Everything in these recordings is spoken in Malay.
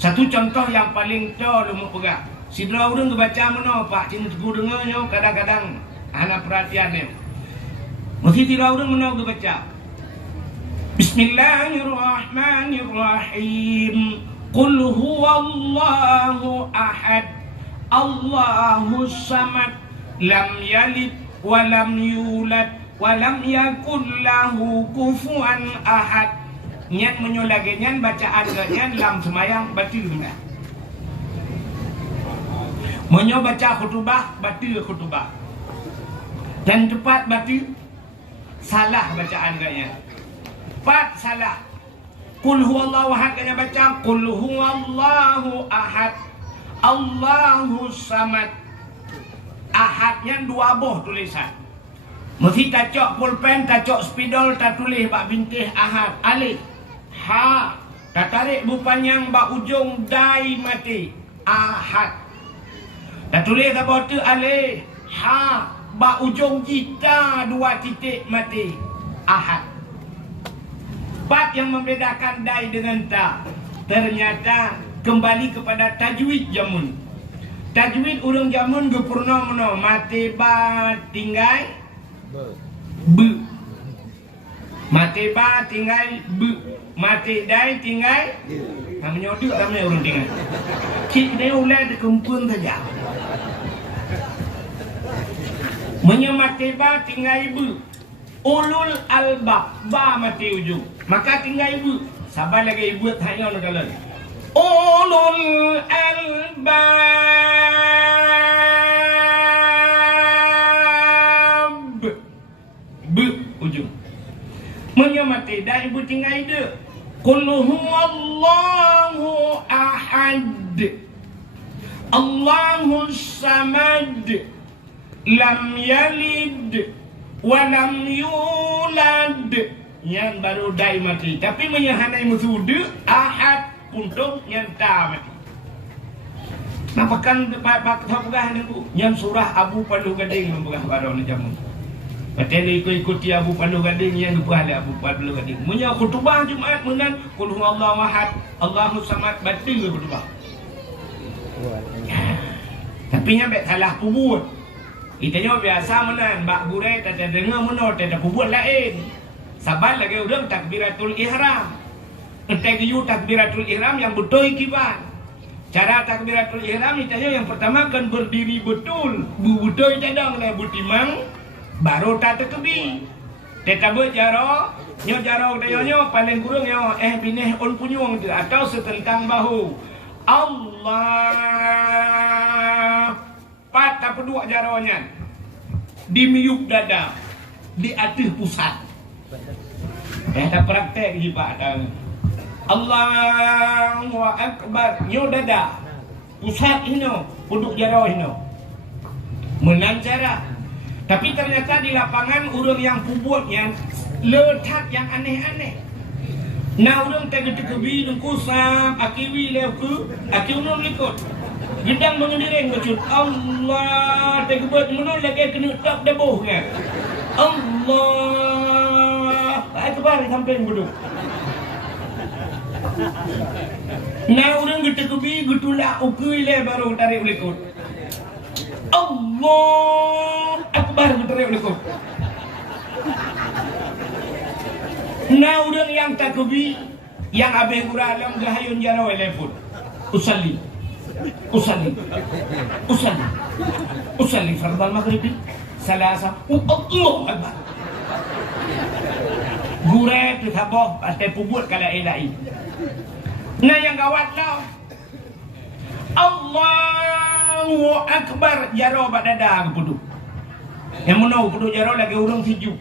Satu contoh yang paling lumuk pegang. Sidra urang baca mana Pak Cina teguh dengarnya kadang-kadang anak perhatian dia. Mesti sidra urang mana baca. Bismillahirrahmanirrahim. Qul huwallahu ahad. Allahus samad. Lam yalid wa lam yulad wa lam yakul lahu kufuwan ahad. Nyan menyolagi nyan bacaan nyan lam semayang batil benar. Menyo baca khutbah batil khutbah. Dan tepat batil salah bacaan ganya. Pat salah. Qul huwallahu ahad kena baca qul huwallahu ahad. Allahus samad. Ahadnya dua boh tulisan. Mesti tacok pulpen, tacok spidol, tak tulis bak bintih ahad. Alif. Ha. Tak tarik bupanyang bak ujung dai mati. Ahad. Tak tulis apa tu alif. Ha. Bak ujung jita dua titik mati. Ahad. Part yang membedakan dai dengan ta. Ternyata kembali kepada tajwid jamun. Tajwid urang jamun gepurna meno mati ba tinggal be. Mati ba tinggal be. Mati dai tinggal namanya duk ramai orang tinggal. Cik ni ulai dikumpul saja. Menyemati ba tinggal be. Ulul albab ba mati ujung. Maka tinggal ibu. Sabar lagi ibu tanya nak kalau. Ulul albab. Be ujung. Menyemati dah ibu tinggal ide. Qul huwallahu ahad. Allahus samad. Lam yalid walam yulad. Yang baru dai mati. Tapi menyahanai musudu ahad puntung yang tak mati. Nampakan pak pegah ni bu. Yang surah Abu Pandu Gading mempegah baru ni jamu. Pateli ikut-ikuti Abu Pandu Gading yang dipahali Abu Pandu Gading. Munya khutbah Jumaat menan qul huwallahu ahad Allahus samad batil khutbah. Tapi nya bet salah pubut. Itanya biasa menan bak gurai tak dengar meno tak pubut lain. Sabar lagi udang takbiratul ihram. Entek yu takbiratul ihram yang betul kiban. Cara takbiratul ihram itanya yang pertama kan berdiri betul. Betul cadang le butimang baru tak terkebi. Teta berjaro, nyo jaro dayo paling kurang nyo binih on punyung atau setentang bahu. Allah. Patah pedua jaronya. Di miuk dada, di atas pusat. Tak praktek je Pak. Allahu Akbar. Nyo dada. Pusat ino. Puduk jarau ino. Menang cara. Tapi ternyata di lapangan urang yang pubut yang letak yang aneh-aneh. Nah urang tak kebi dengkusam. Akiwi lewku. Akiwi likut. Gedang mengendiring becut. Allah. Tak kebut menol lagi kena tak deboh kan. Allah. Akbar sampai bodoh. Nah orang kita kebi getulak ukui le baru tarik ulikut. Allah Akbar tarik ulikut. Nah orang yang tak kebi yang abe guralam gahayun jarau telepon. Usalli fardal maghrib salasa. Allah Akbar. Gure tu saboh pasal pubut kalau elai. Nah yang gawat lah. Allahu Akbar jaro bak dada ke puduk. Yang menau puduk jaro lagi urang sejuk.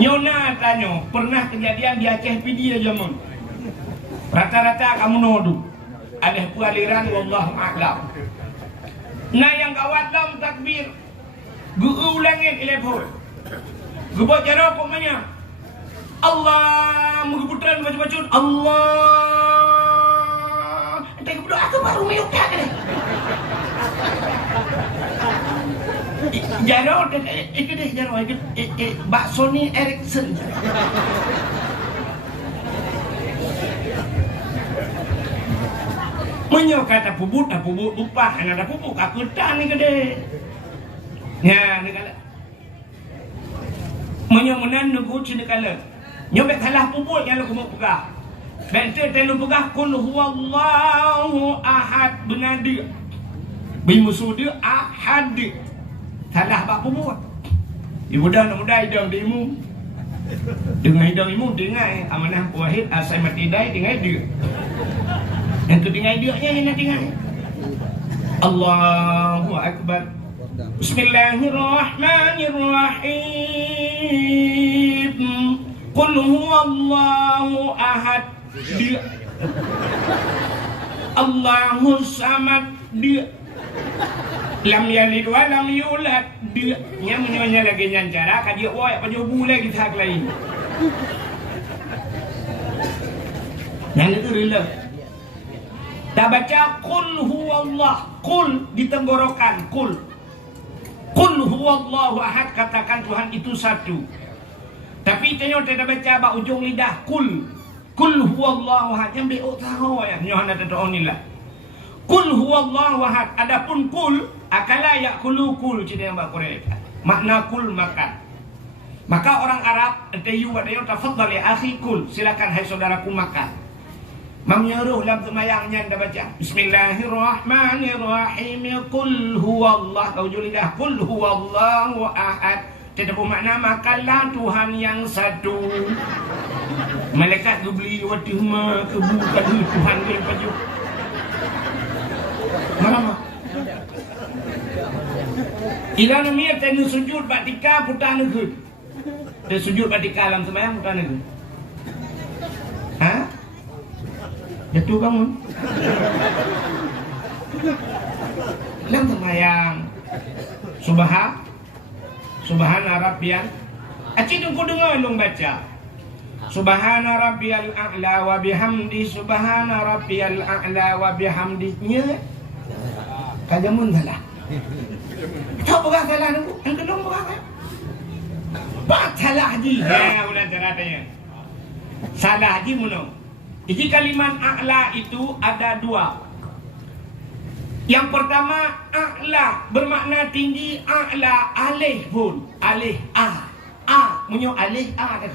Nyona tanya, pernah kejadian di Aceh PD aja mun. Rata-rata kamu nodu. Ada aliran wallahu a'lam. Nah yang gawat lah takbir. Guru ulangin telepon. Gebot jaro kok banyak. Allah mengebutan baju-baju Allah. Entah ke berdoa ke baru meyukat ni. Jaro itu deh jaro Mbak Sony Ericsson. Menyo kata pubut upah ada pupuk aku dah ni gede. Ya ni kala. Menyo menan nugu cina kala. Nyobek kalah pubut yang lu mau pegah. Betul telu pegah kul huwallahu ahad benar dia. Bimusuh dia ahad. Salah bab pubut. Ibu dah nak mudai dong dimu. Dengan hidung imu dengai amanah wahid asai mati dai dengai dia. Yang tu dengai dia yang nak dengai. Allahu akbar. Bismillahirrahmanirrahim. Qul huwallahu ahad. Dia. Allahu samad. Dia. Lam yalid wa lam yulad. Dia menyonya lagi nyancara kan dia woi apa dia bulai kita lain. Yang itu rela. Dah baca qul huwallah, qul di tenggorokan, qul huwallahu ahad, katakan Tuhan itu satu. Tapi tanya tidak baca bak ujung lidah qul huwallahu ahad yang beok tahu ya nyohan ada doa ni lah. Qul huwallahu ahad. Adapun qul akala yakulu qul cina yang bak korek. Makna qul makan. Maka orang Arab entayu ada yang tafadhal ya akhi qul, silakan hai saudaraku makan. Menyeruh dalam semayangnya anda baca Bismillahirrahmanirrahim. Qul huwallah, kau julidah qul huwallahu ahad. Tidak bermakna makanlah Tuhan yang satu. Malaikat tu beli wati huma kebukan Tuhan yang paju. Mana? Ila namia tenu sujud batika putah negeri. Dia sujud batika dalam semayang putah negeri. Ha? Jatuh bangun. Dalam semayang Subhana Rabbiyal. Acik tu kau dengar long baca Subhana Rabbiyal a'la wa bihamdi. Subhana Rabbiyal a'la wa bihamdi. Nya kajamun salah. Tak berah salah tu. Yang kedua berah kan? Pak salah haji. Ya ulah cara tanya. Salah haji muno. Jadi kalimat a'la itu ada dua. Yang pertama a'la bermakna tinggi. A'la alih pun. Alih a. A munyo alih a dah.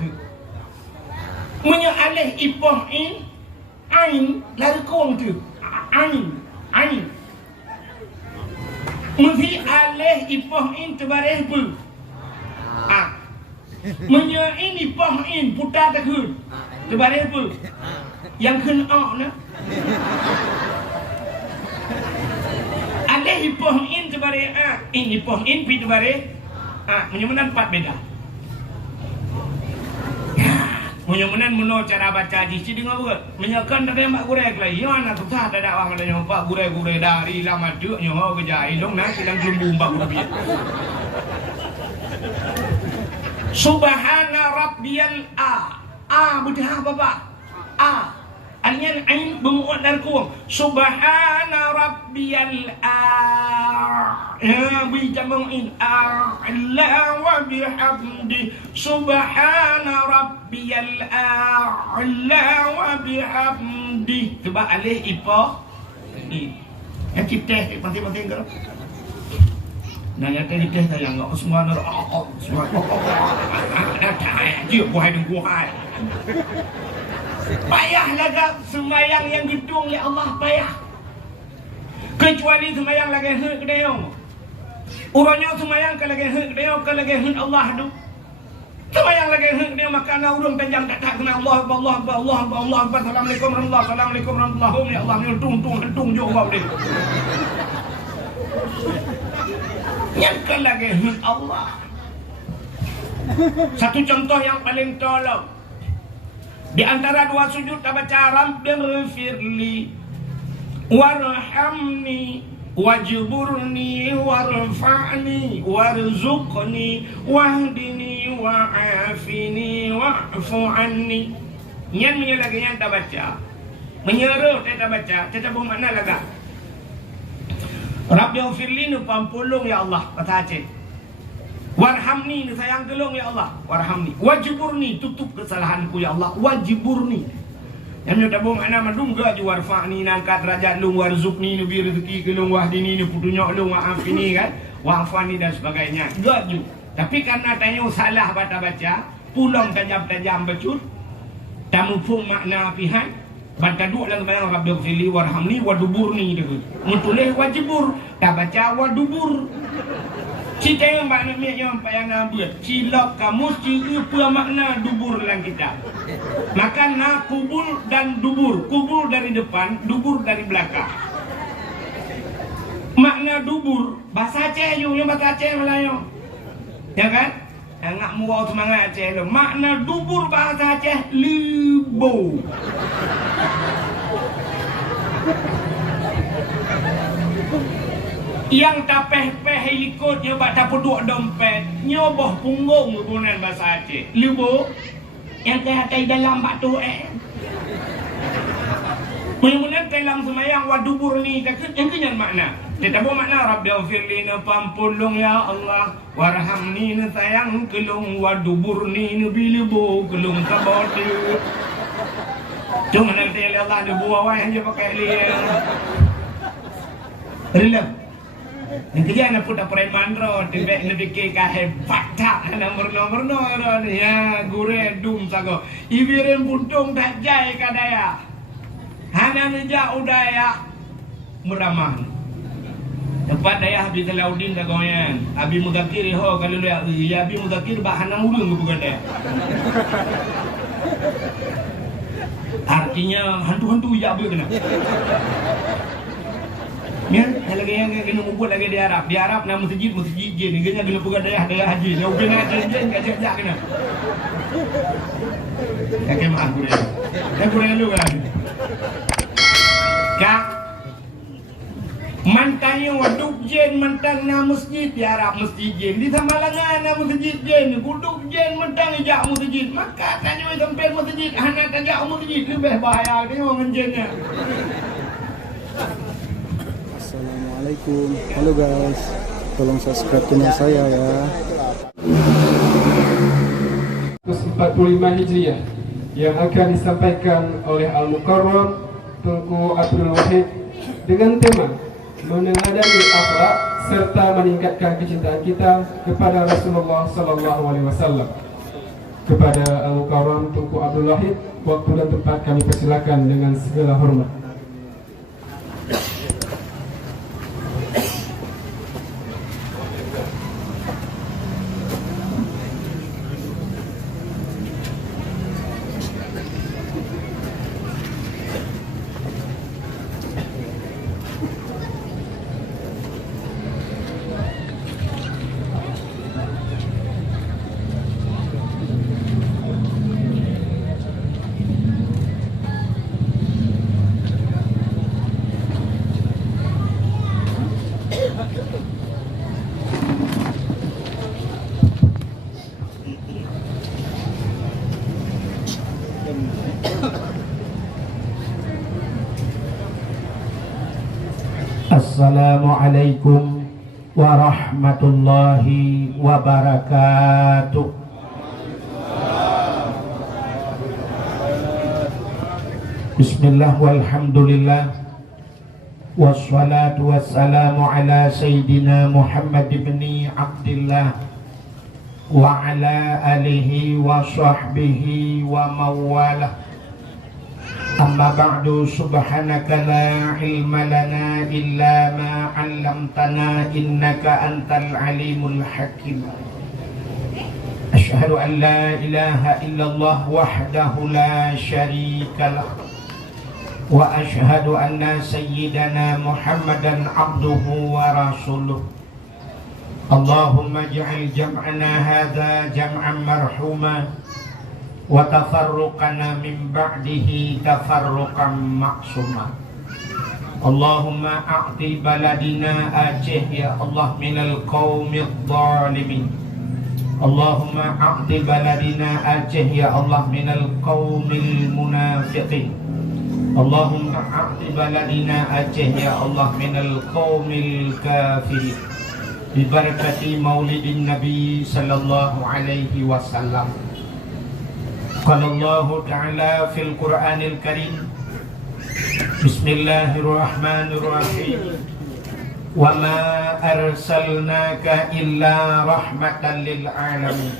Munyo alih ipoh in. Ain larkong tu. Ain. Mesti alih ipoh in terbareh pun. A. Munyo in ipoh in putar dah. Terbareh pun. Yang kena na alih ipoh in sebare a in ipoh in pi sebare a menyemenan empat beda. Menyemenan meno cara baca haji si dengar buat menyakan tak ada mak gurek lah ya nak susah tak ada orang ada nyompak gurek dari lama tu nyoh kejai dong nak silang jumbu 40 rupiah. Subhana rabbiyal a betul apa pak a Alnya ain bermuat dan kuang. Subhana rabbiyal ya bijamang in a'la wa bihamdi. Subhana rabbiyal a'la wa bihamdi. Sebab alih ipoh ni. Yang cipta masing-masing kalau. Nah yang tadi teh saya enggak semua semua. Dia buai dan buai. Payah laga sembahyang yang gedung ya Allah payah. Kecuali sembahyang lagi hak kedeong. Urangnya sembahyang ke lagi hak kedeong ke lagi hak Allah tu. Sembahyang lagi hak kedeong maka ana urang panjang tak kena Allah Assalamualaikum warahmatullahi ya Allah ni tung jo bau dia. Yang ke lagi hak Allah. Satu contoh yang paling tolong. Di antara dua sujud kita baca Rabbighfirli warhamni wajburni warfa'ni warzuqni wahdini wa'afini wa'fu anni. Yang menyelaganya kita baca menyeru kita baca kita bermakna laga Rabbighfirli nu pampulung ya Allah kata Aceh. Warhamni, sayang tolong ya Allah. Warhamni. Wajiburni, tutup kesalahanku ya Allah. Wajiburni. Yang tabung makna madungga ju warfa'ni nangkat derajat lu warzuqni nabi rezeki ke lu wahdini ni putunya lu wa'afini kan wa'afani dan sebagainya gaju. Tapi karena tanya salah baca pulang tajam-tajam becut tamufung makna pihan baca dua lang bayang rabbil fili warhamni waduburni dekat mutuleh wajibur tak baca wadubur kita yang makna yang payang nabuat cilok kamu ciri apa makna dubur lang kita maka na kubul dan dubur kubul dari depan dubur dari belakang makna dubur bahasa Aceh yang bahasa Aceh Melayu ya kan ngak muau semangat Aceh lo makna dubur bahasa Aceh libo yang tapeh-peh ikut dia bak tak peduk dompet nyoboh punggung kebunan bahasa Aceh libo yang kaya dalam bak tu mudah-mudahan dalam semayang wadubur ni takut yang kenyan makna kita buat makna Rabbighfirli pampulung ya Allah warhamni sayang kelung waduburni bilibu kelung kabodi cuma nanti Allah dia buah wah dia pakai liang relak yang kerja nak putah preman ro tibek nak fikir kahai fakta nomor ya gure dum sago ibiren buntung tak jai kadaya hana meja udaya meramah tempat daya habis Salaudin kagoyan abi mudakir ho kalau ya abi mudakir bah hanang urang bukan daya artinya hantu-hantu ya apa kena ya lagi yang kena ubut lagi di Arab nama masjid je ni kena bukan daya haji dia ubin haji enggak kena ya kemah gure lu kan Kak Mantanya waduk jen mantang na masjid di Arab masjid jen di Samalangan na masjid jen buduk jen mantang ijak masjid maka tanya sampai masjid anak tajak masjid lebih bahaya dia orang jennya. Assalamualaikum. Halo guys. Tolong subscribe channel saya ya. 45 Hijriah yang akan disampaikan oleh Al-Mukarram Tunku Abdul Wahid dengan tema meneladani akhlak serta meningkatkan kecintaan kita kepada Rasulullah sallallahu alaihi wasallam. Kepada Al-Mukarram Tunku Abdul Wahid, waktu dan tempat kami persilakan dengan segala hormat. Assalamualaikum warahmatullahi wabarakatuh. Bismillah walhamdulillah wassalatu wassalamu ala sayyidina Muhammad ibn Abdillah wa ala alihi wa sahbihi wa mawalah. Amma ba'du, subhanaka la ilma lana illa ma 'allamtana innaka antal alimul hakim. Asyhadu an la ilaha illallah wahdahu la syarika lah wa asyhadu anna sayyidana Muhammadan abduhu wa rasuluh. Allahumma ij'al jam'ana hadza jam'an marhuma wa tafarruqana min ba'dihi tafarruqan maksuma. Allahumma a'ti baladina Aceh ya Allah minal qaumid zalimin. Allahumma a'ti baladina Aceh ya Allah minal qaumil munafiqin. Allahumma a'ti baladina Aceh ya Allah minal qaumil kafirin. Bi barakati maulidin Nabi sallallahu alaihi wasallam. Qala Allah Ta'ala fil Qur'anil Karim, Bismillahirrahmanirrahim, wa ma arsalnaka illa rahmatan lil alamin.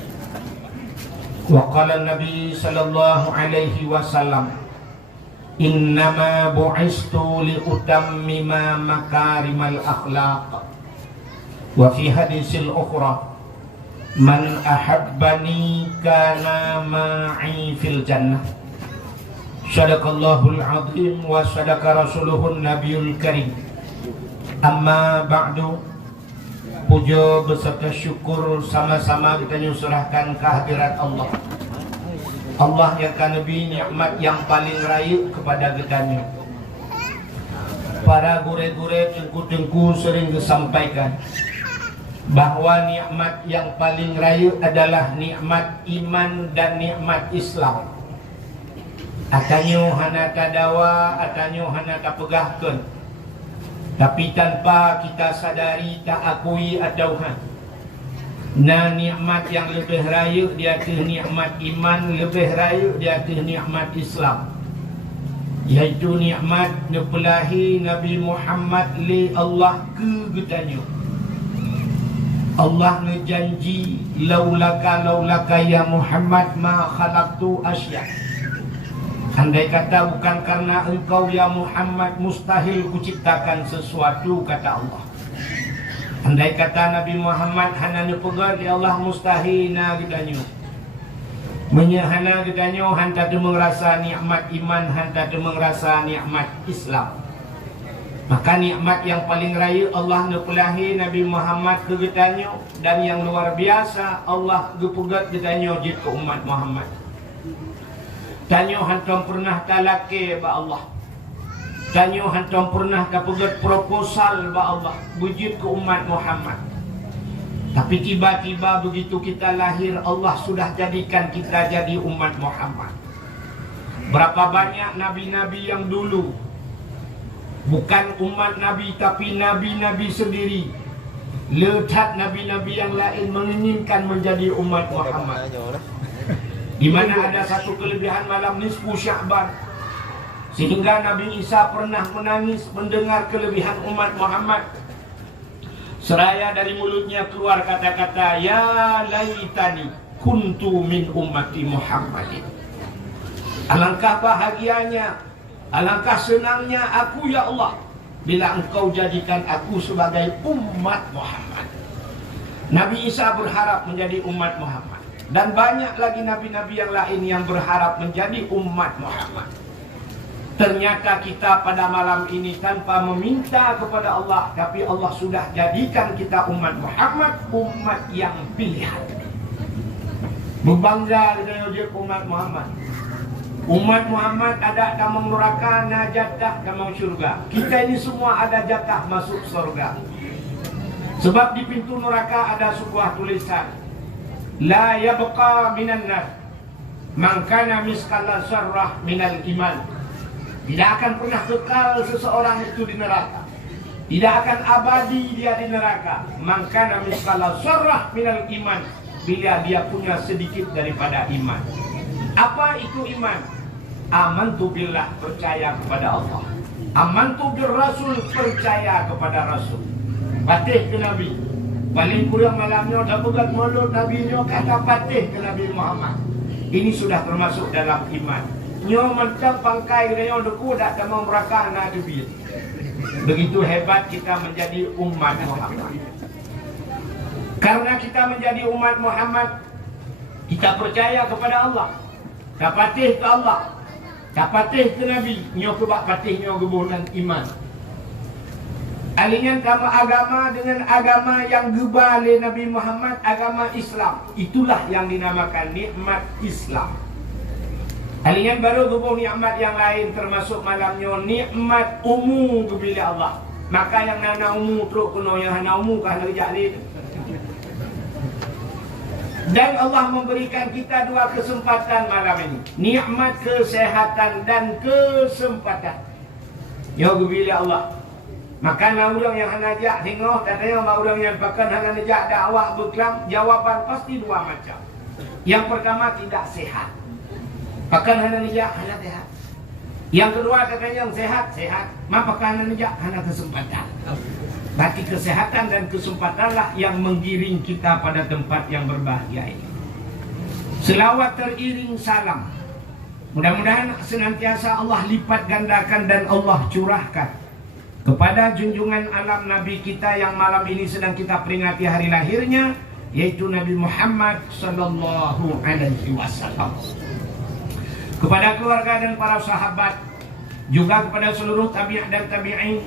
Wa qala Nabi sallallahu alaihi wasallam, innama bu'istu li utammima makarimal akhlaq. Wa fi hadisil ukhra, man ahabbani kana ma'i fil jannah. Sadaqallahul azim wa sadaqa rasuluhun nabiyul karim. Amma ba'du, puja beserta syukur sama-sama kita nyusurahkan kehadirat Allah. Allah yang kan Nabi nikmat yang paling raya kepada kitanya. Para gure-gure tengku-tengku sering disampaikan bahwa nikmat yang paling raya adalah nikmat iman dan nikmat Islam. Atanyo hana tadawa, atanyo hana tapegahkeun. Tapi tanpa kita sadari, tak akui atau nah, nikmat yang lebih raya di atas nikmat iman, lebih raya di atas nikmat Islam, yaitu nikmat nepelahi Nabi Muhammad li Allah ke getanyo. Allah ngejanji, laulaka ya Muhammad ma khalaqtu asya. Andai kata bukan karena engkau ya Muhammad, mustahil kuciptakan sesuatu, kata Allah. Andai kata Nabi Muhammad hana nepegat ya Allah, mustahil na gedanyo. Menyahana gedanyo hanta tu merasa nikmat iman, hanta tu merasa nikmat Islam. Maka nikmat yang paling raya Allah nepelahi Nabi Muhammad ke gedanyo, dan yang luar biasa Allah gepegat gedanyo jid ke umat Muhammad. Tanyo hantam pernah talake ba Allah. Tanyo hantam pernah kapegat proposal ba Allah bujit ke umat Muhammad. Tapi tiba-tiba begitu kita lahir, Allah sudah jadikan kita jadi umat Muhammad. Berapa banyak nabi-nabi yang dulu bukan umat Nabi, tapi nabi-nabi sendiri, letak nabi-nabi yang lain menginginkan menjadi umat Muhammad. Di mana ada satu kelebihan malam nisfu Sya'ban, sehingga Nabi Isa pernah menangis mendengar kelebihan umat Muhammad. Seraya dari mulutnya keluar kata-kata, ya laitani kuntu min ummati Muhammadin. Alangkah bahagianya, alangkah senangnya aku ya Allah bila engkau jadikan aku sebagai umat Muhammad. Nabi Isa berharap menjadi umat Muhammad. Dan banyak lagi nabi-nabi yang lain yang berharap menjadi umat Muhammad. Ternyata kita pada malam ini tanpa meminta kepada Allah, tapi Allah sudah jadikan kita umat Muhammad, umat yang pilihan. Berbangga dengan umat Muhammad. Umat Muhammad ada damang neraka, na jatah damang syurga. Kita ini semua ada jatah masuk surga. Sebab di pintu neraka ada sebuah tulisan, la yabqa minan nar man kana miskala sarrah minal iman. Tidak akan pernah kekal seseorang itu di neraka, tidak akan abadi dia di neraka. Man kana miskala sarrah minal iman, bila dia punya sedikit daripada iman. Apa itu iman? Amantu billah, percaya kepada Allah. Amantu bir rasul, percaya kepada rasul. Patih ke Nabi. Paling kurang malamnya dah pegat mulut Nabi nyo kata patih ke Nabi Muhammad. Ini sudah termasuk dalam iman. Nyo mentang pangkai nyo deku dak tamang neraka na debil. Begitu hebat kita menjadi umat Muhammad. Karena kita menjadi umat Muhammad, kita percaya kepada Allah. Tak patih ke Allah, tak patih ke Nabi. Nyo kebak patih nyo gebunan iman. Alingan sama agama dengan agama yang gebal oleh Nabi Muhammad, agama Islam. Itulah yang dinamakan nikmat Islam. Alingan baru gebung nikmat yang lain, termasuk malamnya nikmat umum kebila Allah. Maka yang nana umum teruk kuno, yang hana umum kan rejak ni. Dan Allah memberikan kita dua kesempatan malam ini, nikmat kesehatan dan kesempatan. Ya kebila Allah. Maka nak orang yang hanajak tengok dan tengok orang yang bahkan hanajak dakwah berkelam, jawapan pasti dua macam. Yang pertama tidak sehat. Pakan hana nijak, hana sehat. Yang kedua katanya yang sehat. Ma pakan hana nijak, hana kesempatan. Berarti kesehatan dan kesempatanlah yang menggiring kita pada tempat yang berbahagia ini. Selawat teriring salam. Mudah-mudahan senantiasa Allah lipat gandakan dan Allah curahkan kepada junjungan alam Nabi kita yang malam ini sedang kita peringati hari lahirnya, yaitu Nabi Muhammad sallallahu alaihi wasallam. Kepada keluarga dan para sahabat, juga kepada seluruh tabi'in dan tabi'in,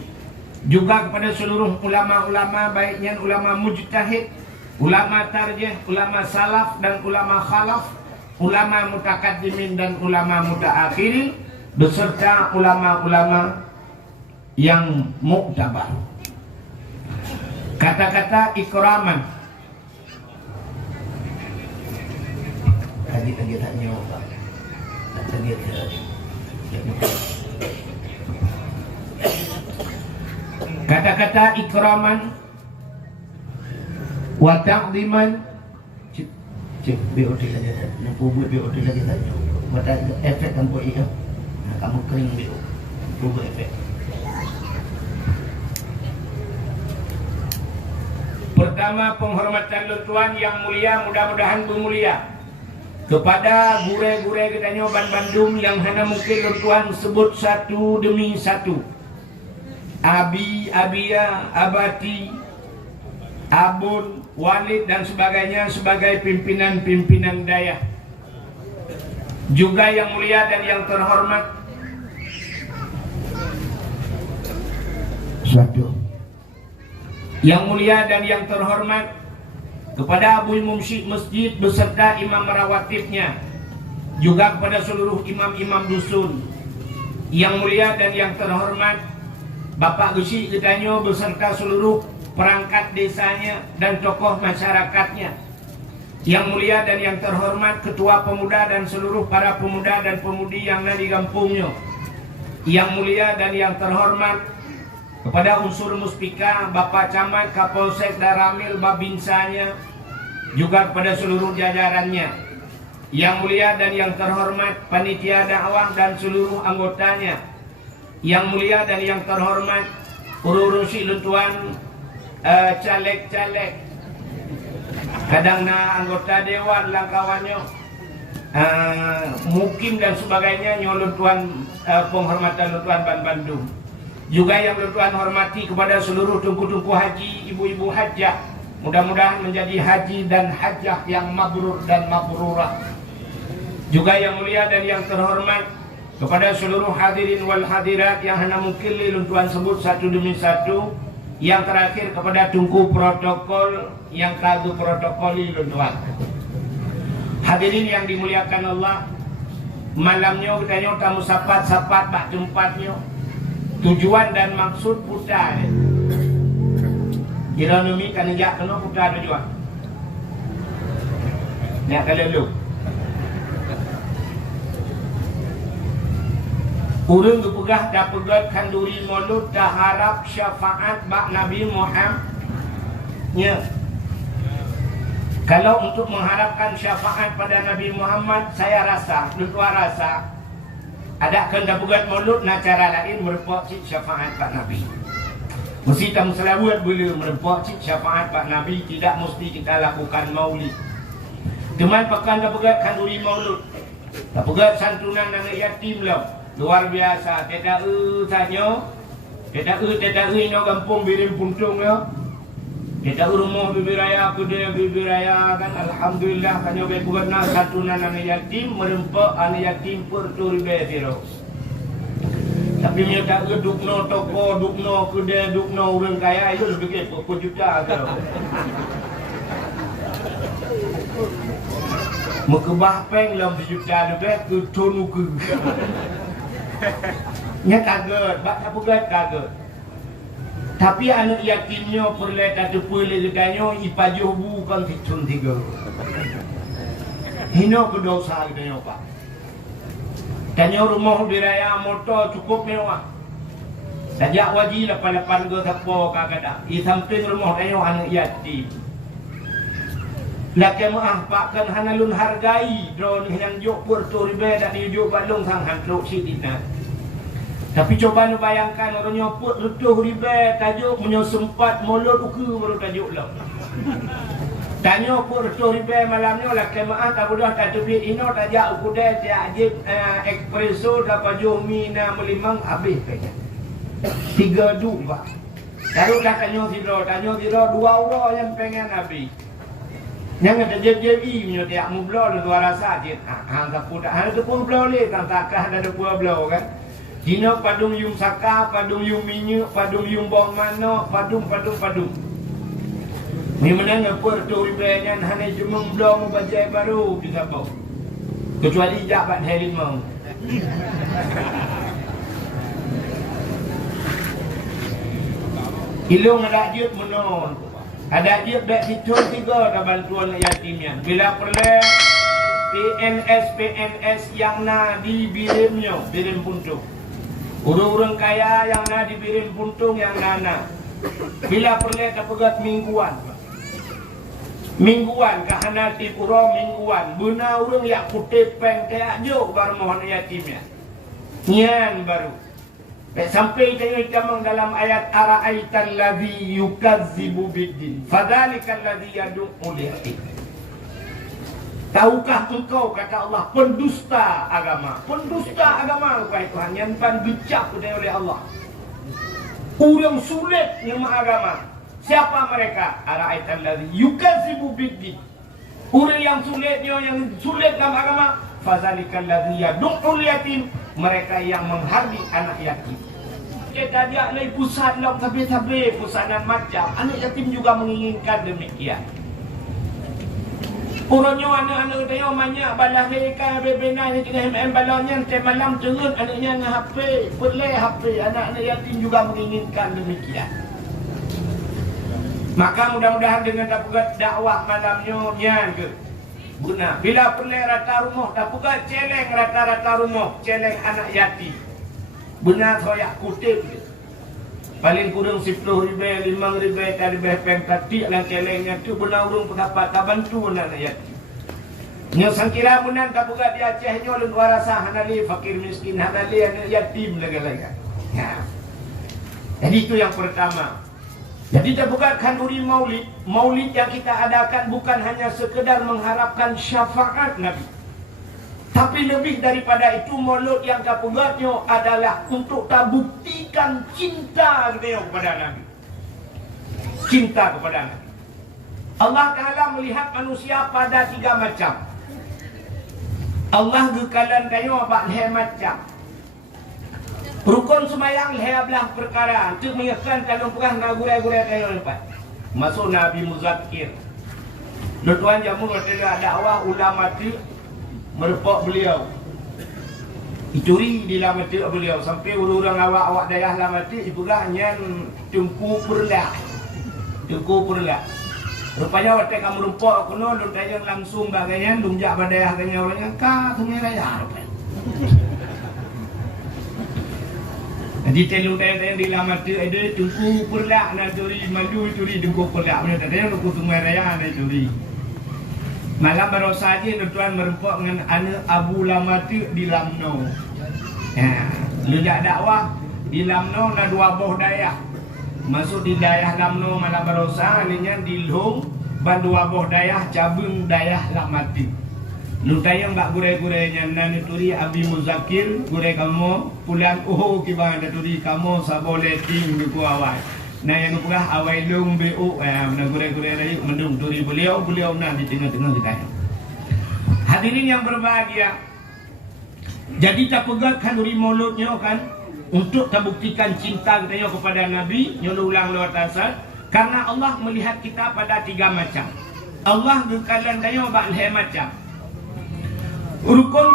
juga kepada seluruh ulama-ulama, baiknya ulama mujtahid, ulama tarjih, ulama salaf dan ulama khalaf, ulama mutakaddimin dan ulama mutaakhirin, beserta ulama-ulama yang muktabar. Kata-kata ikraman. Tadi tanya apa? Tadi kata-kata ikraman wa ta'ziman. Cik BOT lagi tak? Nampu buat BOT lagi tak? Mata efek kan buat iya. Kamu kering BOT. Buat efek. Pertama, penghormatan tuan yang mulia, mudah-mudahan bermulia kepada gure-gure kita Ban Bandung yang hanya mungkin tuan sebut satu demi satu. Abi, Abia, Abati, Abun, Walid dan sebagainya sebagai pimpinan-pimpinan daya. Juga yang mulia dan yang terhormat yang mulia dan yang terhormat kepada Abu Mumsyid Masjid beserta imam rawatibnya, juga kepada seluruh imam-imam dusun. Yang mulia dan yang terhormat Bapak Gusi Gedanyo beserta seluruh perangkat desanya dan tokoh masyarakatnya. Yang mulia dan yang terhormat Ketua Pemuda dan seluruh para pemuda dan pemudi yang ada di kampungnya. Yang mulia dan yang terhormat kepada unsur Muspika, Bapak Camat, Kapolsek Daramil, Babinsanya, juga kepada seluruh jajarannya. Yang mulia dan yang terhormat panitia dakwah dan seluruh anggotanya. Yang mulia dan yang terhormat urusi luntuan caleg-caleg, kadang anggota dewan langkawannya, mukim dan sebagainya, nyoluntuan penghormatan luntuan Ban Bandung. Juga yang luntuan hormati kepada seluruh tungku-tungku haji, ibu-ibu hajjah, mudah-mudahan menjadi haji dan hajjah yang mabrur dan mabrurah. Juga yang mulia dan yang terhormat kepada seluruh hadirin wal hadirat yang hanya mungkin luntuan sebut satu demi satu. Yang terakhir kepada tungku protokol yang kagum protokoli luntuan. Hadirin yang dimuliakan Allah, malamnya kita tamu sapat-sapat bak tempatnya. Tujuan dan maksud putar. Kira numi kan injak kena putar tujuan. Nak kalau urang gepegah dah pegat kanduri maulud dah harap syafaat bak Nabi Muhammad. Ya. Kalau untuk mengharapkan syafaat pada Nabi Muhammad, saya rasa, luar rasa, ada kena pegat maulud nak cara lain merepok cik syafaat Pak Nabi. Mesti tamu selawat boleh merepok cik syafaat Pak Nabi, tidak mesti kita lakukan maulid. Teman pakan dah pegat kanduri maulud, dah pegat santunan anak yatim lah. Luar biasa, tidak tanya, tidak ino kampung birim puntung ya, tidak rumah bibi raya kedai bibi raya kan, alhamdulillah kan yoga gubernur santunan anak yatim merempak anak yatim perturi betiro. Tapi mereka dukno toko, dukno kedai, dukno orang kaya itu lebih ke juta tu. Mekebah peng dalam sejuta lebih ke tonu ke. Nya kaget, bak apa kaget. Tapi anak yatimnya perlet ada pulih gedanya ipajuh bukan fitun tiga. Hino berdosa gedanya Pak. Tanya rumah diraya motor cukup mewah. Sajak wajib lepas-lepas ke tapo kagak. I samping rumah tanya anak yatim. Laki maaf pakkan hanalun hargai drone yang jok Puerto Ribe dak diujuk balung sang hantruk sidina. Tapi coba nu bayangkan orang nyoput Puerto Ribe tajuk menyo sempat mulut uku baru tajuk lah. Tanya Puerto Ribe malamnya laki maaf tak boleh tak tebit ino tajak ukudai tiak ajib espresso dapat jomina melimang habis kaya. 3 dua. Lalu dah tanya zero 2 orang yang pengen habis. Yang ada JJI punya tiap mublo lu dua rasa je. Hang tak pudak, hang tu pun blo le kan takah ada dua blo kan. Dino padung yung saka, padung yung minyak, padung yung bawang manok, padung. Ni mana ngapur tu ribenya hanya jumung blo mu bajai baru kita bau. Kecuali jabat harimau. Ilung ada jut menon. Ada jut dak situl 3 dah bantuan yatimnya. Bila perlu PNS yang na dibirimnya, birim puntung. Urang-urang kaya yang na dibirim puntung yang nana. Bila perlu dapat mingguan. Mingguan kahana ti pura mingguan. Buna urang yak kutip peng kayak jo bar mohon yatimnya. Nyan baru. Sampai tanya camang dalam ayat ara'aital ladzi yukazzibu biddin fadzalikal ladzi yad'u lil-'ilm. Tahukah engkau kata Allah pendusta agama bukan Tuhan yang pan becak oleh Allah. Orang sulit nama agama. Siapa mereka? Ara'aital ladzi yukazzibu biddin. Orang yang sulit dalam agama. Fadzalikal ladzi yad'u lil-yatim. Mereka yang menghardi anak yatim. Kita dia naik pusat lah tapi pusanan macam anak yatim juga menginginkan demikian. Orangnya anak-anak dia banyak balas mereka bebena ni tengah balanya teh malam turun anaknya dengan HP, pelai HP, anak-anak yatim juga menginginkan demikian. Maka mudah-mudahan dengan dapat dakwah malamnya nyan ke guna. Bila pelai rata rumah dapat celeng rata-rata rumah, celeng anak yatim. Benar saya kutip dia. Paling kurang 10 ribu, 5 ribu, tak ribu pengkatik lah celengnya tu benar urung pendapat tak bantu anak yatim. Nya sangkira munan tak buka di Aceh nya ulun warasa hanali fakir miskin hanali anak yatim lagi-lagi. Ya. Jadi itu yang pertama. Jadi kita buka kanduri maulid. Maulid yang kita adakan bukan hanya sekedar mengharapkan syafaat Nabi. Tapi lebih daripada itu maulid yang kapugatnya adalah untuk kita buktikan cinta kepada Nabi. Cinta kepada Nabi. Allah Ta'ala melihat manusia pada 3 macam. Allah gekalan kayu apa macam. Rukun semayang belah perkara. Untuk mengingatkan kalau perang gurai-gurai kayu lepas. Masuk Nabi Muzakir. Tuan jamu ada dakwah ulama tu merepok beliau. Ituri di lamati beliau sampai orang awak dayah lamati ibulah nyan tungku perla. Rupanya waktu kamu rempok kuno dun tayang langsung bagaian dun jak badayah kanya orangnya ka sungai raya rupanya. Jadi telung tayang di lamati ada tungku perla na turi malu turi tungku perla punya tayang tungku sungai raya na turi. Malam baru saja tuan merempok dengan anak Abu Lamati di Lamno. Ya, lejak dakwah di Lamno ada 2 boh dayah. Masuk di dayah Lamno malam baru saja di Lhong ban 2 boh dayah cabung dayah Lamati. Lu tayang bak gurai-gurainya nani turi Abi Muzakir gurai kamu pulang kibang ada turi kamu sabole ting di kuawai. Nah yang pula awai lung BU na gurai-gurai lagi mendung turi beliau nah di tengah-tengah kita. Hadirin yang berbahagia. Jadi tak pegangkan duri mauludnya kan untuk tak buktikan cinta kita kepada Nabi nyulang luar tasad karena Allah melihat kita pada 3 macam. Allah gekalan dayo bak leh macam. Rukun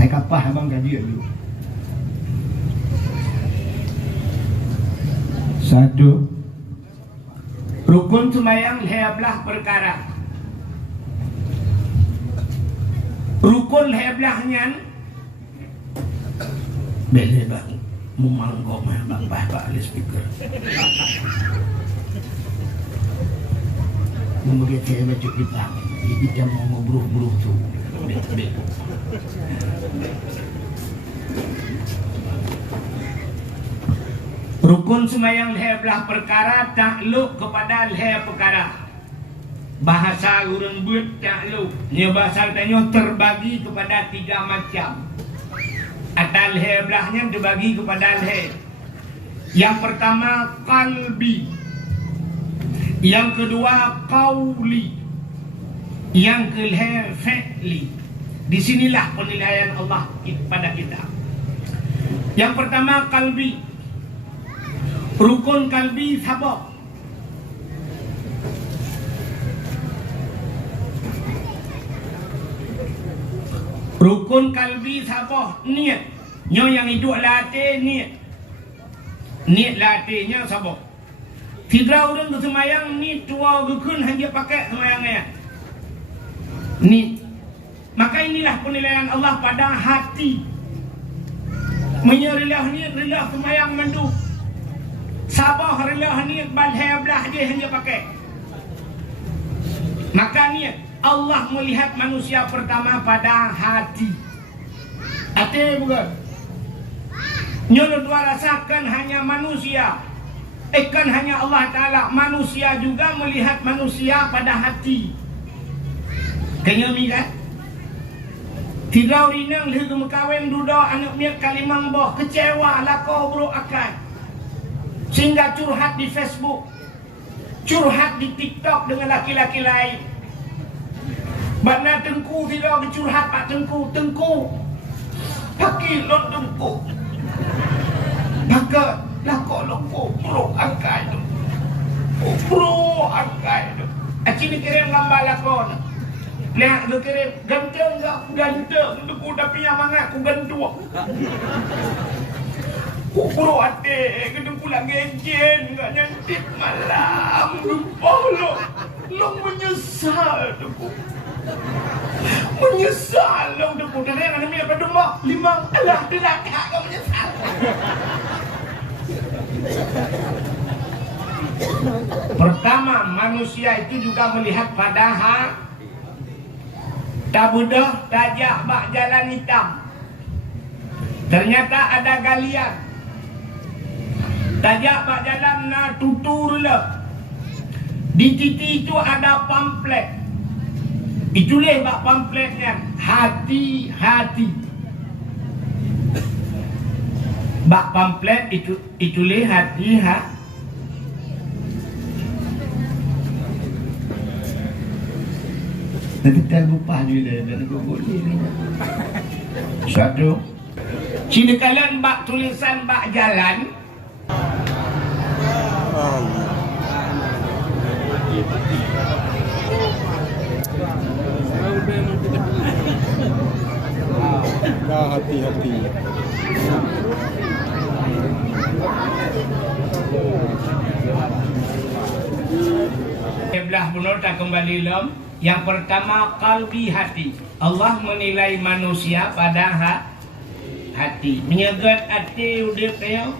saya kapah abang gaji dulu. 1. Rukun sembahyang 12 perkara. Rukun 12 nyan Bele bang mumangkok mah bang bah ali speaker. Kemudian saya baca kita, kita mau ngobrol tuh. Rukun semayang leher belah perkara takluk kepada leher perkara. Bahasa urang buat takluk. Nya bahasa tanya terbagi kepada 3 macam. Atas leher belahnya terbagi kepada leher. Yang pertama kalbi. Yang kedua qauli. Yang kelima fi'li. Disinilah penilaian Allah kepada kita. Yang pertama kalbi. Rukun kalbi sabah. Rukun kalbi sabah niat. Nyo yang hidup latih niat. Niat latihnya sabah. 3 orang bersemayang ni tua gekun hanya pakai semayangnya. Ni. Maka inilah penilaian Allah pada hati. Menyerilah niat rilah semayang mandu. Sabah rilah niat balhai belah dia hanya pakai. Maka niat Allah melihat manusia pertama pada hati. Hati bukan. Nyono dua rasakan hanya manusia. Kan hanya Allah Ta'ala. Manusia juga melihat manusia pada hati. Kenyami kan? Tidak rinang lihat mekawin duda anak miak kalimang boh. Kecewa lako bro akal. Sehingga curhat di Facebook. Curhat di TikTok dengan laki-laki lain. Mana Tengku tidak bercurhat Pak Tengku. Tengku pakai lot Tengku. Maka lako bro akal tu. Bro akal tu. Acini kirim gambar lakon. Lihat dia kirim ganteng enggak? Ganteng. Tengku tapi yang mangat aku gantua. Bro ate kena pula gejen enggak nyantik malam. Oh lo menyesal Tengku. Menyesal lo Tengku. Dari yang ada minyak pada mak 5. Alah delakak kau menyesal. Pertama, manusia itu juga melihat pada tabudah tajak bak jalan hitam. Ternyata ada galian. Tajak bak jalan na tutur lah. Di titi itu ada pamflet. Itulah bak pamfletnya. Hati-hati. Bak pamflet itulah hati-hati. Nanti kita lupa juga dan aku boleh ni. Satu. Cina kalian bak tulisan bak jalan. Hati-hati. Belah benar tak kembali lom. Yang pertama kalbi hati. Allah menilai manusia pada hati. Menyegat hati udah tayo.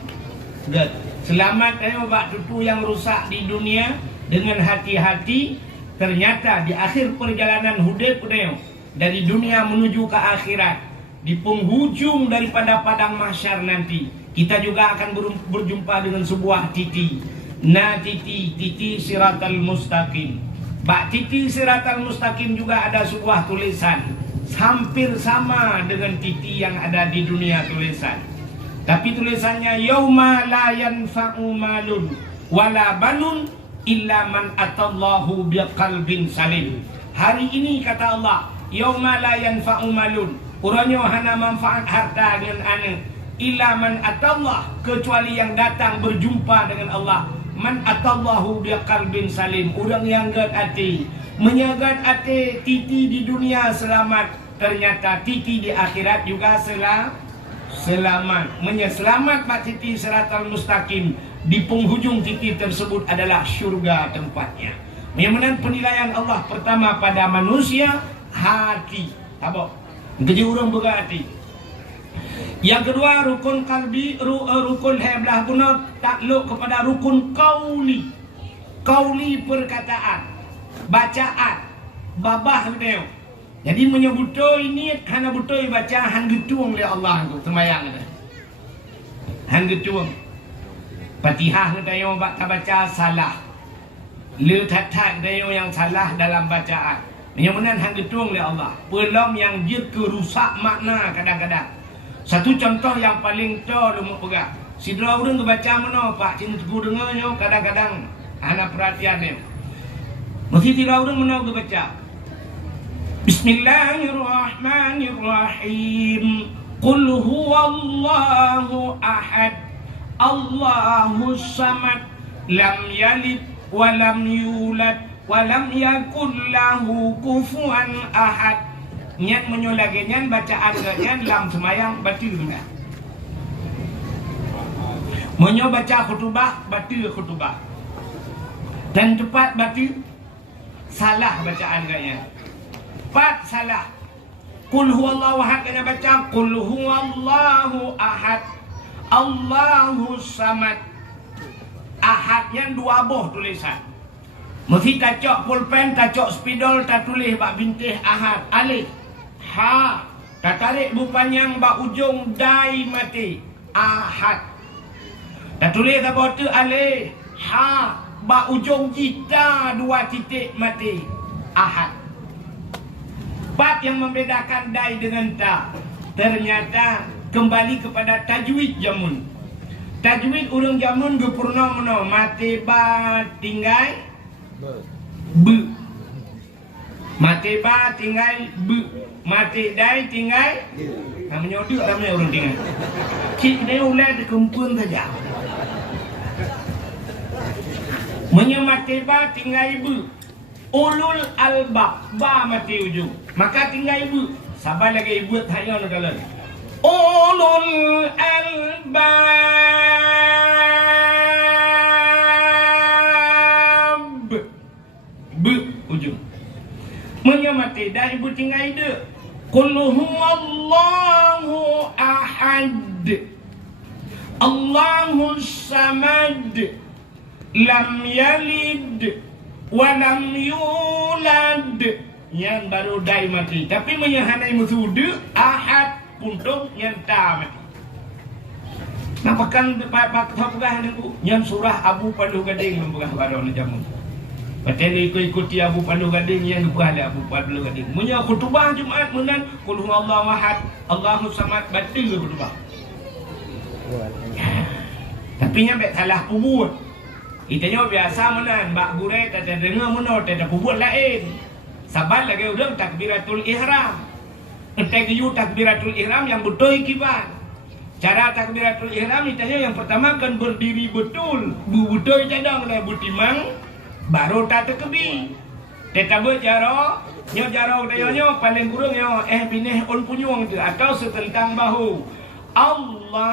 Gad. Selamat tayo bak tutu yang rusak di dunia dengan hati-hati. Ternyata di akhir perjalanan hudep tayo dari dunia menuju ke akhirat, di penghujung daripada padang mahsyar nanti, kita juga akan berjumpa dengan sebuah titi. Na titi siratal mustaqim. Bak titi siratal mustaqim juga ada sebuah tulisan hampir sama dengan titi yang ada di dunia tulisan. Tapi tulisannya yauma la yanfa'u malun wala banun illa man atallahu biqalbin salim. Hari ini kata Allah, yauma la yanfa'u malun. Urangnya hana manfaat harta dengan ane illa man atallah, kecuali yang datang berjumpa dengan Allah. Man atallahu biqalbin salim, orang yang gad hati, menyagat hati. Titi di dunia selamat, ternyata titi di akhirat juga selamat. Menyeselamat Pak titi siratal mustaqim. Di penghujung titi tersebut adalah syurga tempatnya. Memang penilaian Allah pertama pada manusia hati. Apa? Kerja orang berhati. Yang kedua, rukun qalbi, rukun heblah guna takluk kepada rukun qauli. Qauli perkataan, bacaan, babah dia. Jadi menyebutoi niat hana butoi baca han getuang oleh Allah tu sembahyang tu. Han getuang. Fatihah dayo baca salah. Le tat dayo yang salah dalam bacaan. Yang benar han getuang oleh Allah. Pelom yang dia kerusak makna kadang-kadang. Satu contoh yang paling tor lumuk pegang. Sidra urang baca mana pak cintaku dengarnya kadang-kadang ana perhatian dia. Mesti sidra urang mana baca. Bismillahirrahmanirrahim. Qul huwallahu ahad. Allahus samad. Lam yalid wa lam yulad wa lam yakul lahu kufuwan ahad. Niat menyolagi nyan bacaan nyan lam semayang batil benar. Menyo baca khutbah batil khutbah. Dan cepat batil salah bacaan gaknya. Pat salah. Qul huwallahu ahad kena baca qul huwallahu ahad. Allahus samad. Ahadnya dua boh tulisan. Mesti tacok pulpen, tacok spidol, tak tulis bak bintih ahad. Alif. Ha. Tak tarik bupanyang bak ujung dai mati. Ahad. Tak tulis apa tu alif. Ha. Bak ujung jita dua titik mati. Ahad. Part yang membedakan dai dengan ta ternyata kembali kepada tajwid jamun. Tajwid urang jamun gepurna meno mate ba tinggal be. Mate ba tinggal be. Mate dai tinggal namanya udah namanya urang tinggal. Cik dia ulai dikumpul saja. Menyemate ba tinggal be. Ulul albab ba mati ujung. Maka tinggal ibu. Sabar lagi ibu tanya nak kalian. Ulul albab. B ujung. Menyamati dah ibu tinggal ide. Qul huwallahu ahad. Allahus samad. Lam yalid walam yulad. Yang baru dai mati. Tapi menyahanai musudu ahad puntung yang tak mati. Nampakan pak pegah niku yang surah Abu Palu Gading mempegah baron jamu. Paten ikut-ikuti Abu Palu Gading yang dipegah Abu Palu Gading. Munya khutbah Jumaat menan qul huwallahu ahad Allahus samad batil khutbah. Tapi nyampe salah pubut. Itanya biasa menan bak gurai tak dengar meno tak pubut lain. Sabar lagi ulang takbiratul ihram. Entek yu takbiratul ihram yang betul kiban. Cara takbiratul ihram itanya yang pertama kan berdiri betul. Betul jadang le butimang baru tak terkebi. Teta berjaro, nyo jaro dayo paling kurang nyo binih on punyung tu atau setentang bahu. Allah.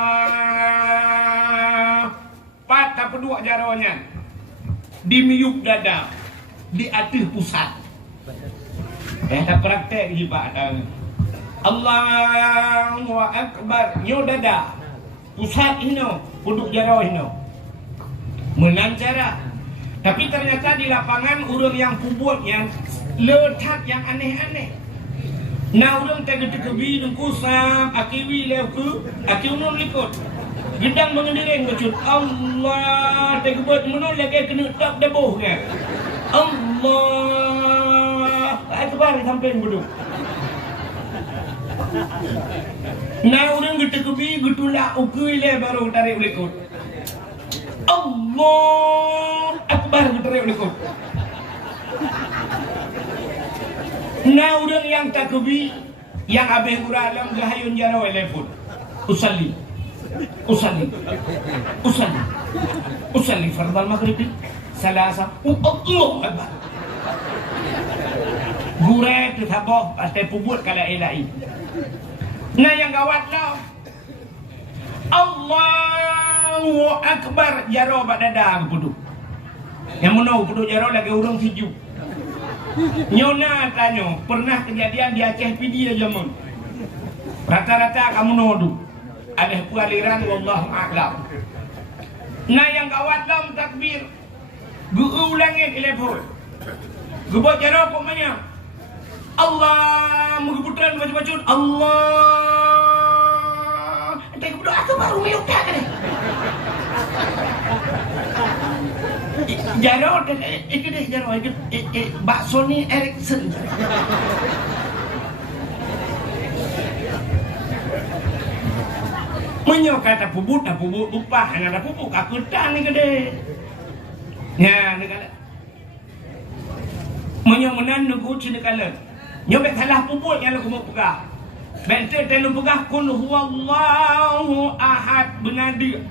Patah pedua jaronya. Di miyuk dada. Di atas pusat. Tak praktek je pak. Allahu Akbar. Nyo dada. Pusat ino. Puduk jarau ino. Menang cara. Tapi ternyata di lapangan urang yang pubut yang letak yang aneh-aneh. Nah urang tak kebi nungku sam akiwi lewku. Akiwi likut. Gedang mengendiring becut. Allah tak buat menol lagi kena tak deboh kan. Allah Akbar sampai bodoh. Nah orang kita kebi getulak ukui le baru tarik berikut. Allah Akbar tarik berikut. Nah orang yang tak kebi yang abeh uralam gahayun jarau telepon. Usalli fardal maghrib salasa. Allah Akbar. Gurek tu taboh pasal pubut kala elai. Nah yang gawat lah. Allahu Akbar jaro bak dada puduk. Yang menau puduk jaro lagi urang siju. Nyona tanya, pernah kejadian di Aceh PD zaman. Rata-rata kamu nodu. Ada aliran wallahu a'lam. Nah yang kawat dalam takbir. Ulangin telepon. Gebot jara pokoknya. Allah mengebutan baca-baca Allah. Entah berdoa tu baru miuk dah kan. Jaro itu deh jaro itu bakso ni Erikson. Menyok kata pubut upah ada pupuk aku dah ni gede. Ya ni kala. Menyok menan nunggu cina kala. Nyobek salah puput yang aku mau pegang. Bentar tenu pegang kul huwallahu ahad benar dia.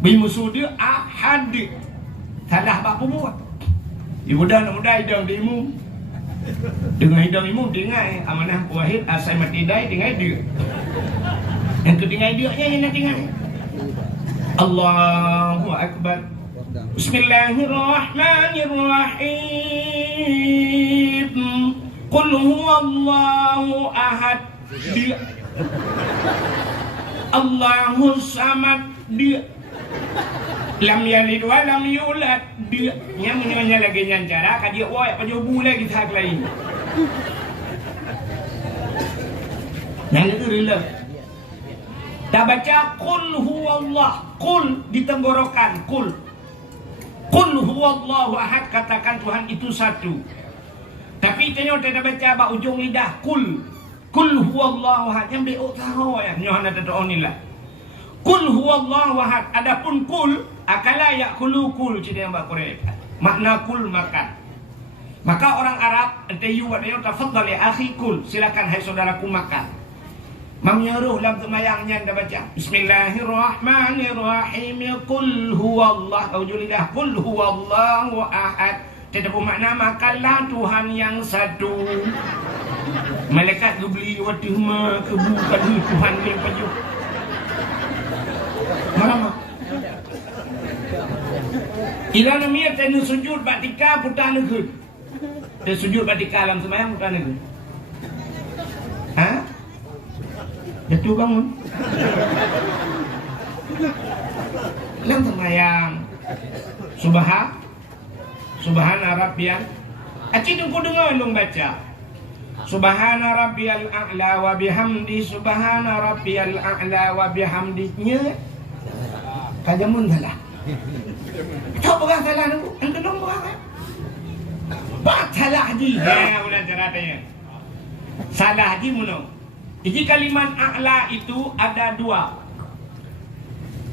Bimusuh dia ahad. Salah bak puput. Ibu dah nak mudah hidang dimu. Dengan hidang imu dengai amanah wahid asai mati dai dengai dia. Yang tu dengai dia yang nak dengai. Allahu akbar. Bismillahirrahmanirrahim. Qul huwallahu ahad dia. Allahus samad dia. Lam yalid wa lam yulad dia. Yang menyonya lagi nyancara kaji oi apa jo bule kita lain. Yang itu rela. Dah baca qul huwallah, qul di tenggorokan, qul. Qul huwallahu ahad, katakan Tuhan itu satu. Tapi tengok tidak baca bak ujung lidah qul. Qul huwallahu ahad yang beok tahu ya nyoh ada doa ni lah. Qul huwallahu ahad. Adapun qul akala yakulu qul cina yang bak korek. Makna qul makan. Maka orang Arab entayu ada yang tafadhal ya akhi qul, silakan hai saudaraku makan. Menyeruh dalam semayangnya anda baca Bismillahirrahmanirrahim. Qul huwallah ujung lidah qul huwallahu ahad. Tidak bermakna makanlah Tuhan yang satu. Malaikat beli waktu ma kebukan Tuhan yang paju. Mana? Ila namanya tenu sujud batika putar negeri. Dia sujud batika dalam semayang putar negeri. Ha? Jatuh bangun. Dalam semayang Subhana Rabbiyal. Acik tunggu dengar long baca. Subhana Rabbiyal a'la wa bihamdi. Subhana Rabbiyal a'la wa bihamdinya. Kajamun salah. Tahu orang salah nunggu. Anda dong orang kan? Pak salah haji. Ya ulang cara tanya. Salah haji muno. Jadi kalimat a'la itu ada dua.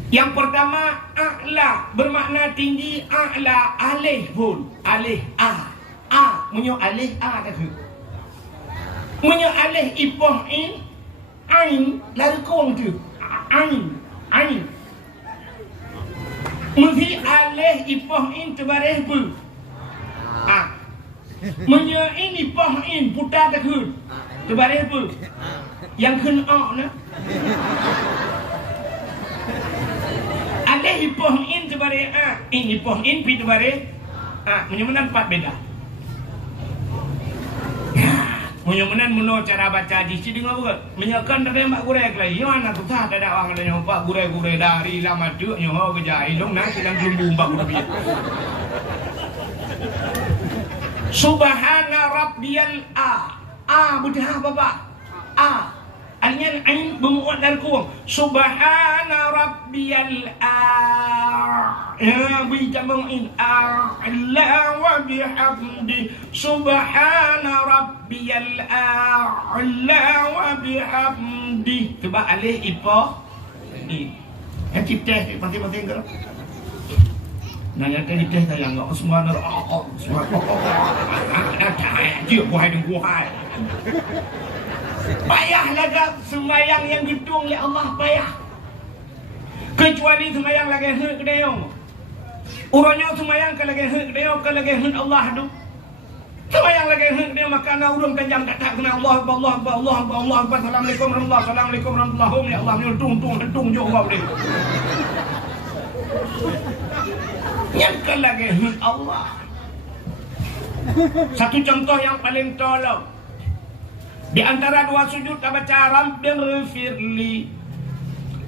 Yang pertama a'la bermakna tinggi, a'la alih pun, alih a. Munyo alih a kata. Munyo alih ipoh in ain lalu kong tu. Ain. Mesti alih ipoh in tebareh pun. Munyo in ipoh in putar takut. Tebareh pun. Yang kena na. Ada hipoh in sebare ini hipoh in pi sebare menyemenan empat beda. Menyemenan meno cara baca di sini dengar menyakan ada mak gurek lagi. Yo anak susah ada orang ada nyoba gurek dari lama tu nyoba kejai dong nak sedang jumbu 40 rupiah. Subhana rabbiyal betul bapak. Artinya ain bermuat dari kuang. Subhana rabbiyal ya bijama'in a'la wa bihamdi. Subhana rabbiyal a'la wa bihamdi. Coba alih ipoh ini. Yang cipta masing-masing kan. Nanya kan cipta saya enggak semua semua. Dia buai dan buai. Payah lagak sembahyang yang gedung ya Allah payah. Kecuali sembahyang lagi hek kedeong. Urangnya sembahyang ke lagi hek kedeong ke lagi hek Allah tu. Sembahyang lagi hek kedeong maka na urang kanjang tak kena Allah Assalamualaikum warahmatullahi ya Allah tung jo Allah ni. Yang ke lagi hek Allah. Satu contoh yang paling tolong. Di antara dua sujud kita baca Rabbighfirli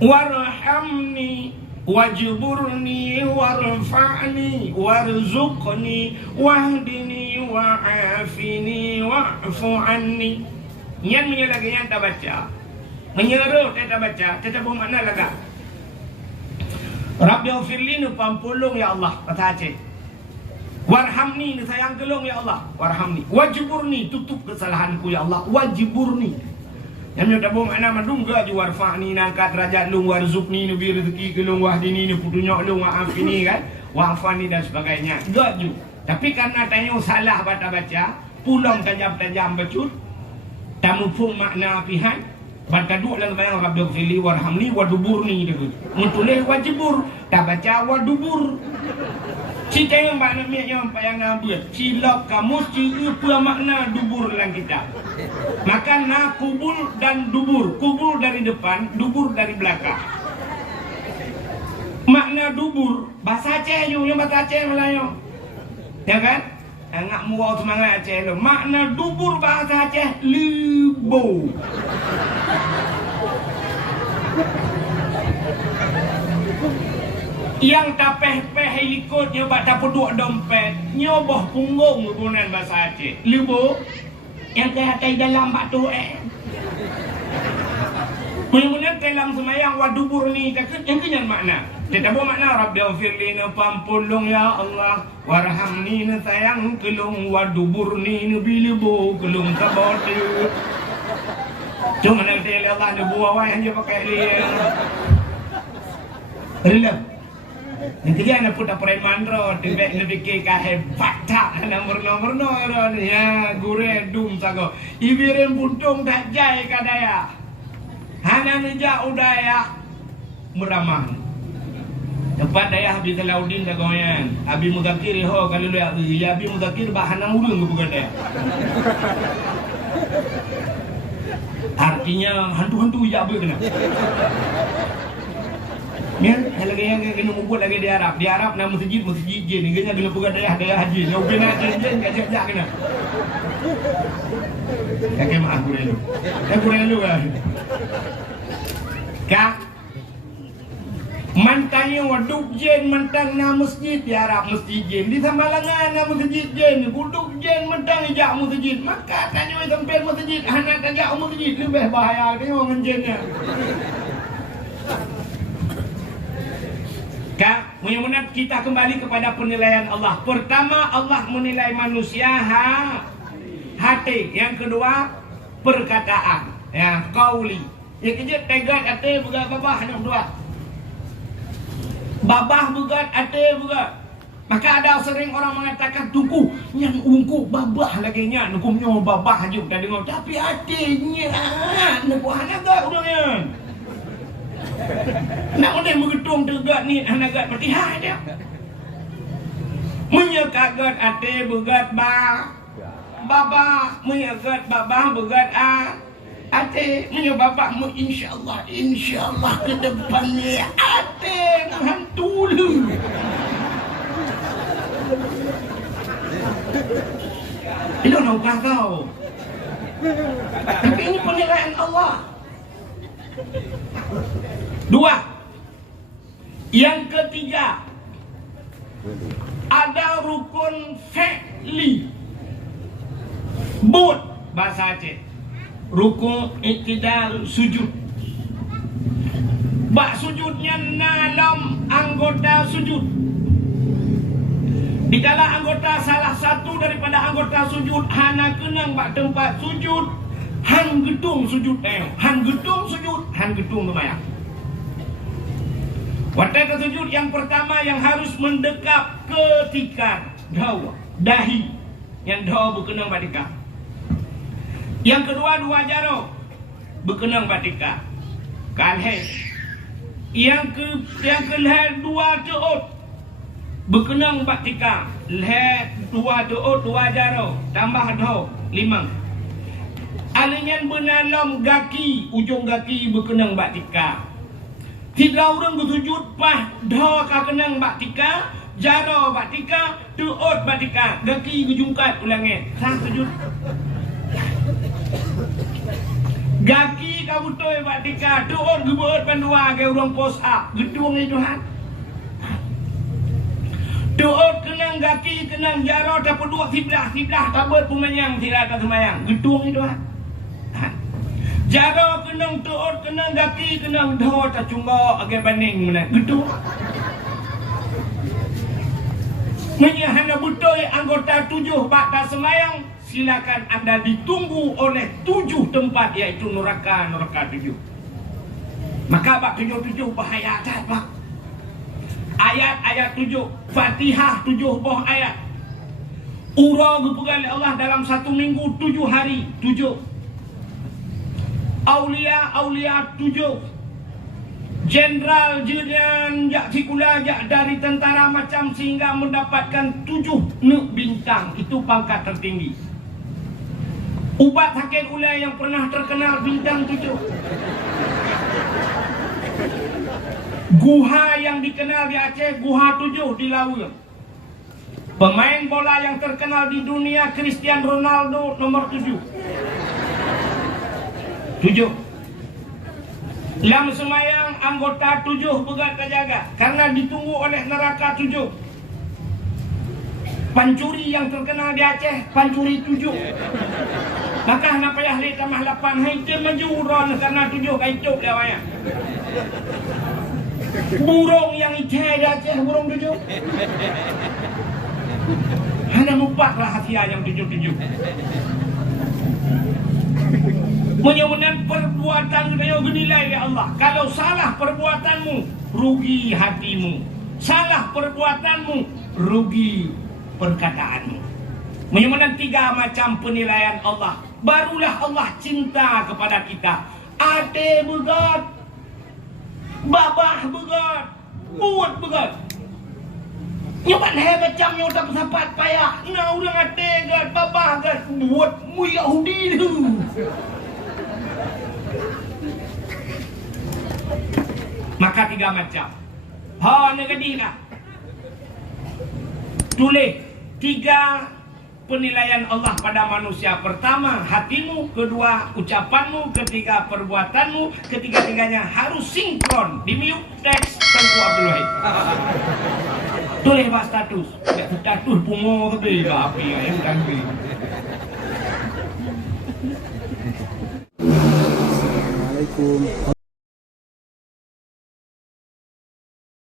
warhamni wajburni warfa'ni warzuqni wahdini wa'afini wa'fu anni. Yang menyelagi yang kita baca, menyeru kita baca, kita bermakna laga. Rabbighfirli ni pampulung ya Allah, kata Aceh. Warhamni ni sayang tolong ya Allah, warhamni. Wajburni, tutup kesalahanku ya Allah, wajburni. Yang kita bermakna madungga je warfa'ni, nangkat derajat lu, warzuqni ni beri rezeki ke lu, wahdini ni putunyok lu, wa'afini kan, wa'afani dan sebagainya. Gaju. Tapi karena tanya salah baca-baca, pulang tajam-tajam becut, tamu pun makna pihan, baca dua lang bayang Rabbighfirli warhamni waduburni dia. Mutulis wajibur, tak baca wadubur. Si tengok makna yang payang nabi, silap kamu si apa makna dubur lang kita. Maka na kubul dan dubur, kubul dari depan, dubur dari belakang. Makna dubur bahasa Aceh yang bahasa Aceh Melayu. Ya kan? Angak muau semangat Aceh lo. Makna dubur bahasa Aceh libo. Yang tapeh-peh ikut nyoba dapat dua dompet, nyoboh punggung hubungan bahasa Aceh. Libo yang kehati dalam batu Kemudian dalam semayang wadubur ni takut yang kenyan makna. Kita buat makna Rabbighfirli na pampulung ya Allah, warhamni na sayang kelung, waduburni na bilibo kelung kaboti. Cuma nanti Allah na buah wayang je pakai dia. Relap. Nanti dia nak putar preman ro, tibek na fikir kahit patak na nomor ro ya gure dum sago. Ibirin buntung tak jai kadaya. Hana nija udaya meramah. Tempat daya Habib Salahuddin dah goyan. Abi Mudakir ho kalau lu ya Abi Mudakir bahana urang bukan dia. Artinya hantu-hantu ya apa kena. Ya, lagi yang kena membuat lagi di Arab. Di Arab nama masjid je ni kena bukan daya haji. Nak bina haji gajak kena. Ya kemak aku dulu. Aku dulu kan. Kak mantanya waduk jen mantang na masjid di Arab masjid jen di Samalangan na masjid jen guduk jen mantang ijak masjid maka tanya sampai masjid anak ajak masjid lebih bahaya dia orang jennya. Kak, mudah-mudahan kita kembali kepada penilaian Allah. Pertama, Allah menilai manusia hati. Yang kedua, perkataan. Ya, qauli. Yang ketiga, tegat hati begat babah anak dua. Babah begat hati begat. Maka ada sering orang mengatakan tunggu yang ungku babah lagi nya, nukumnya babah aja dah dengar. Tapi hatinya nak anak gak orangnya. Nak udah mengetung tegak ni anak gak bertihah dia. Menyekagat ate begat babah, menyegat babah begat ate, menyebabak mu insyaallah ke depannya ate hantu lu. Itu nak kau. Tapi ini penilaian Allah. Dua. Yang ketiga, ada rukun fi'li. Bud bahasa Aceh. Rukun iktidal sujud. Bak sujudnya dalam anggota sujud. Di dalam anggota salah satu daripada anggota sujud hana kenang bak tempat sujud. Han gedung sujud han gedung sujud, han gedung sembahyang. Waktu sujud yang pertama yang harus mendekap ketika dahi yang berkenang batika. Yang kedua dua jaro berkenang batika. Kalhe. Yang kelihatan dua teot berkenang batika. Leher dua teot dua jaro tambah limang. Alingan benalom gaki, ujung gaki berkenang batika. Tiga orang bersujud pah dah kenang batika, jaro batika, tuot batika, gaki gejungkat ulangnya. Sah sujud. Gaki ka betul bak tika tuon gebut pandua ke urang pos up gedung itu han. Tuon kenang gaki kenang jaro tak pedua kiblah kabut pemanyang tidak ada semayang gedung itu han. Jaro kenang tuon kenang gaki kenang dah tak cunggo age baning mana gedung. Menyahana betul anggota 7 bak tak semayang, silakan anda ditunggu oleh 7 tempat yaitu neraka 7. Maka bak 7 bahaya tak bak. Ayat 7, Fatihah 7 boh ayat. Urang dipegang oleh Allah dalam 1 minggu 7 hari 7. Aulia 7. Jenderal Jerian jak cikula jak dari tentara macam sehingga mendapatkan 7 bintang. Itu pangkat tertinggi. Ubat Hakil Ulai yang pernah terkenal bintang 7. Guha yang dikenal di Aceh, Guha 7 di Lawu. Pemain bola yang terkenal di dunia, Cristiano Ronaldo nomor 7. 7. Lam semayang anggota 7 begat terjaga karena ditunggu oleh neraka 7. Pancuri yang terkenal di Aceh, pancuri 7. Maka nak payah lek tambah 8 hai dia maju ron karena 7 kaicuk dia wayang. Burung yang Aceh di Aceh burung 7. Hanya 4 rahasia yang 7. Menyebutkan perbuatan kayo genilai ya Allah. Kalau salah perbuatanmu, rugi hatimu. Salah perbuatanmu, rugi perkataanmu. Menyebutkan 3 macam penilaian Allah. Barulah Allah cinta kepada kita. Ade begat, babah begat, buat begat. Nyobat hai macam nyo tak sempat payah. Nah urang ade gat, babah gat, buat mu Yahudi tu. Maka 3 macam. Ha negadilah. Tulis 3 penilaian Allah pada manusia. Pertama hatimu, kedua ucapanmu, ketiga perbuatanmu, ketiga-tiganya harus sinkron. Di mute teks Tengku Abdul Wahid. Tulis bak status. Status pungo gede lah api yang tangki. Assalamualaikum.